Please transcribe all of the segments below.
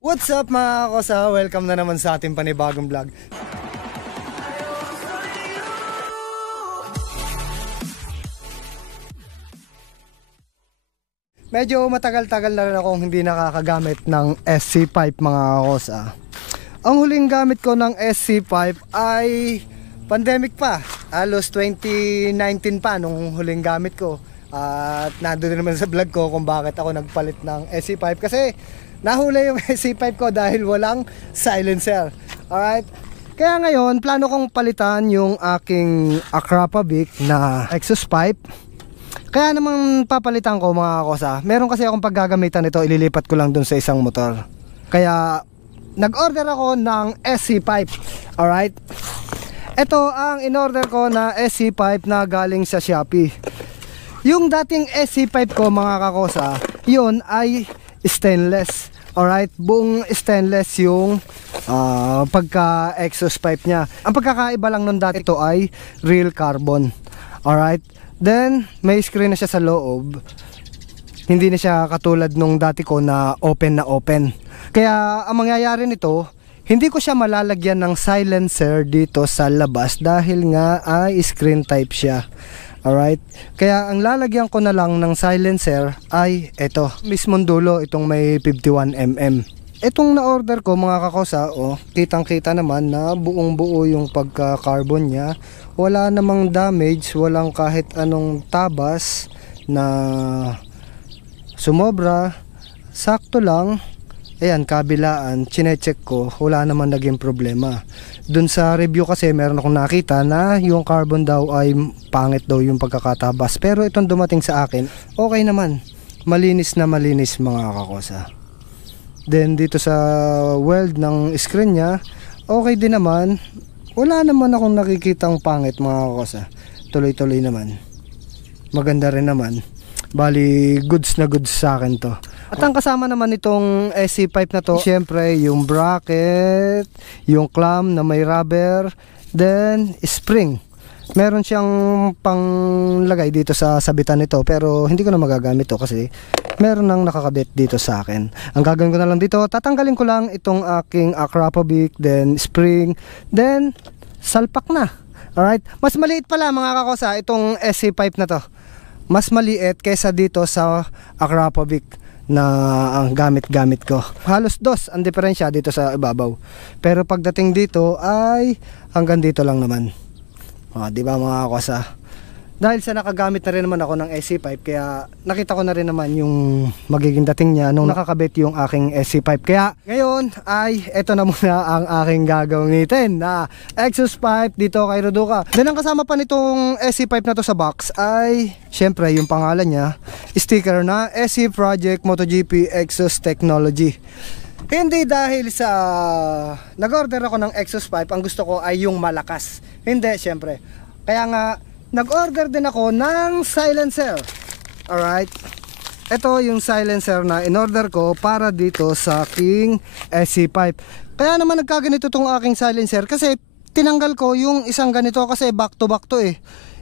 What's up mga kosa? Welcome na naman sa ating panibagong vlog. Medyo matagal-tagal na rin akong hindi nakakagamit ng SC pipe mga kosa. Ang huling gamit ko ng SC pipe ay pandemic pa. Halos 2019 pa nung huling gamit ko. At nandun naman sa vlog ko kung bakit ako nagpalit ng SC pipe. Kasi nahuli yung SC pipe ko dahil walang silencer. Alright? Kaya ngayon, plano kong palitan yung aking Akrapovic na exhaust pipe. Kaya naman papalitan ko mga kosa. Meron kasi akong paggagamitan ito, ililipat ko lang dun sa isang motor. Kaya nag-order ako ng SC pipe. Alright? Ito ang in-order ko na SC pipe na galing sa Shopee. Yung dating SC pipe ko mga kakosa, yun ay stainless. Alright, buong stainless yung pagka-exhaust pipe niya. Ang pagkakaiba lang nun dati ito ay real carbon. Alright, then may screen na siya sa loob. Hindi na siya katulad nung dati ko na open. Kaya ang mangyayari nito, hindi ko siya malalagyan ng silencer dito sa labas dahil nga ay screen type siya. Alright, kaya ang lalagyan ko na lang ng silencer ay ito, mismong dulo, itong may 51mm. Itong na-order ko mga kakosa, kitang kita naman na buong buo yung pagka-carbon niya. Wala namang damage, walang kahit anong tabas na sumobra. Sakto lang. Ayan, kabilaan, chinecheck ko, wala naman naging problema. Dun sa review kasi meron akong nakita na yung carbon daw ay pangit daw yung pagkakatabas. Pero itong dumating sa akin, okay naman. Malinis na malinis mga kakosa. Then dito sa weld ng screen niya, okay din naman. Wala naman akong nakikitang pangit mga kakosa. Tuloy-tuloy naman. Maganda rin naman. Bali, goods na goods sa akin to. At ang kasama naman itong SC pipe na to, syempre yung bracket, yung clamp na may rubber, then spring. Meron siyang panglagay dito sa sabitan nito, pero hindi ko na magagamit to kasi meron nang nakakabit dito sa akin. Ang gagawin ko na lang dito, tatanggalin ko lang itong aking Akrapovic, then spring, then salpak na. Alright? Mas maliit pala mga kakosa itong SC pipe na to. Mas maliit kaysa dito sa Akrapovic na ang gamit-gamit ko. Halos dos ang diferensya dito sa ibabaw. Pero pagdating dito ay hanggang dito lang naman. Di ba mga kosa? Dahil sa nakagamit na rin naman ako ng SC pipe, kaya nakita ko na rin naman yung magiging dating niya nung nakakabit yung aking SC pipe. Kaya ngayon ay eto na muna ang aking gagamitin na exhaust pipe dito kay Ruduka. Then ang kasama pa nitong SC pipe na to sa box ay syempre yung pangalan niya, sticker na SC Project MotoGP Exhaust Technology. Hindi dahil sa nag-order ako ng exhaust pipe, ang gusto ko ay yung malakas. Hindi, syempre. Kaya nga nag-order din ako ng silencer. Alright. Ito yung silencer na in-order ko para dito sa aking SC pipe. Kaya naman nagkaganito tong aking silencer kasi tinanggal ko yung isang ganito kasi back to back to eh.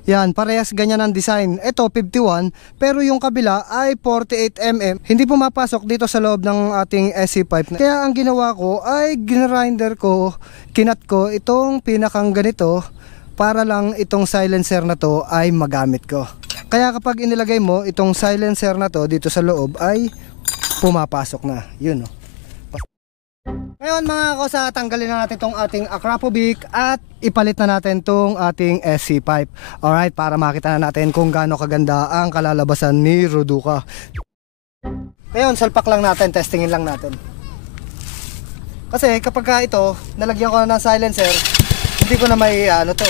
Yan, parehas ganyan ang design. Ito 51, pero yung kabila ay 48mm. Hindi pumapasok dito sa loob ng ating SC pipe. Kaya ang ginawa ko ay ginrinder ko, kinat ko itong pinakang ganito para lang itong silencer na to ay magamit ko. Kaya kapag inilagay mo itong silencer na to dito sa loob ay pumapasok na. Yun. Ngayon mga kosa, tanggalin na natin itong ating Akrapovic at ipalit na natin itong ating SC pipe. Alright, para makita na natin kung gaano kaganda ang kalalabasan ni Ruduka. Ngayon, salpak lang natin, testingin lang natin. Kasi kapag ito, nalagyan ko na ng silencer, hindi ko na may to.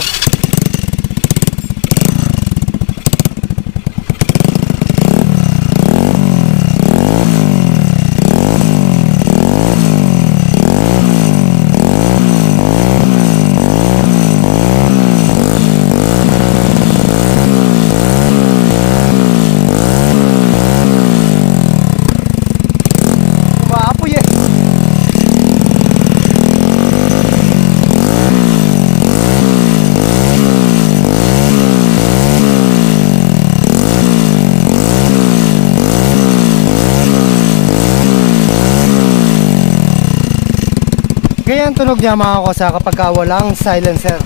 Ganyan tunog niya mga kosa kapag walang silencer.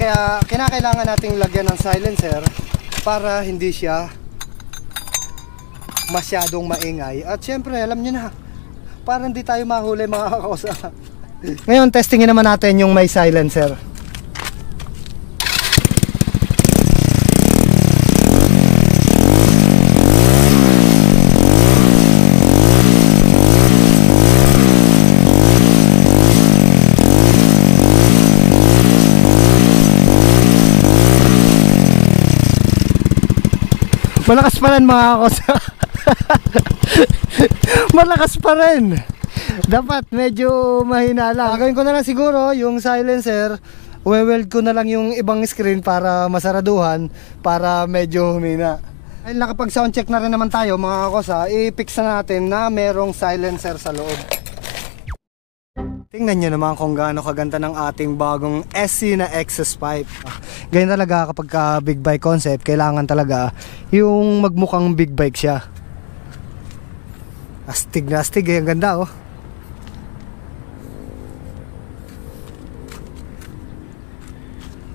Kaya kinakailangan nating lagyan ng silencer para hindi siya masyadong maingay. At syempre alam nyo na, para hindi tayo mahuli mga kosa. Ngayon testingin naman natin yung may silencer. Malakas pa rin mga kosa. Malakas pa rin. Dapat medyo mahina lang. Gagawin ko na lang siguro yung silencer. We-weld ko na lang yung ibang screen para masaraduhan, para medyo humina. Ay, nakapag sound check na rin naman tayo mga kosa, i-fix na natin na merong silencer sa loob. Tingnan nyo naman kung gaano kaganda ng ating bagong SC na exhaust pipe. Ganyan talaga kapag big bike concept, kailangan talaga yung magmukhang big bike siya. Astig na astig, ang ganda oh.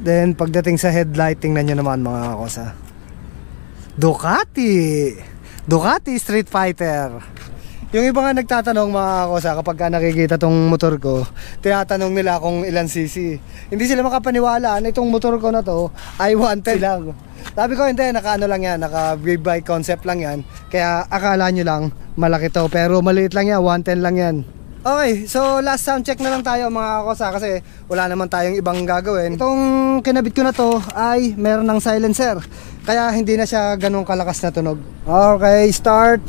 Then pagdating sa headlight, tingnan nyo naman mga kosa. Ducati Street Fighter. Yung iba nga nagtatanong mga kosa kapag nakikita tong motor ko, tinatanong nila kung ilan cc. Hindi sila makapaniwala na itong motor ko na to ay 110 lang. Sabi ko hindi, naka ano lang yan, naka big bike concept lang yan. Kaya akala nyo lang malaki to, pero maliit lang yan, 110 lang yan. Okay, so last sound check na lang tayo mga kosa kasi wala naman tayong ibang gagawin. Itong kinabit ko na to ay meron ng silencer, kaya hindi na siya ganun kalakas na tunog. Okay, start.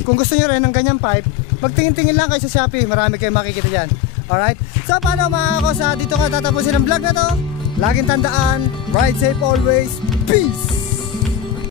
Kung gusto nyo rin ng ganyang pipe, magtingin-tingin lang kayo sa Shopee, marami kayong makikita dyan. Alright? So paano mga kosa, dito ka tatapusin ang vlog na to. Laging tandaan, ride safe always, peace!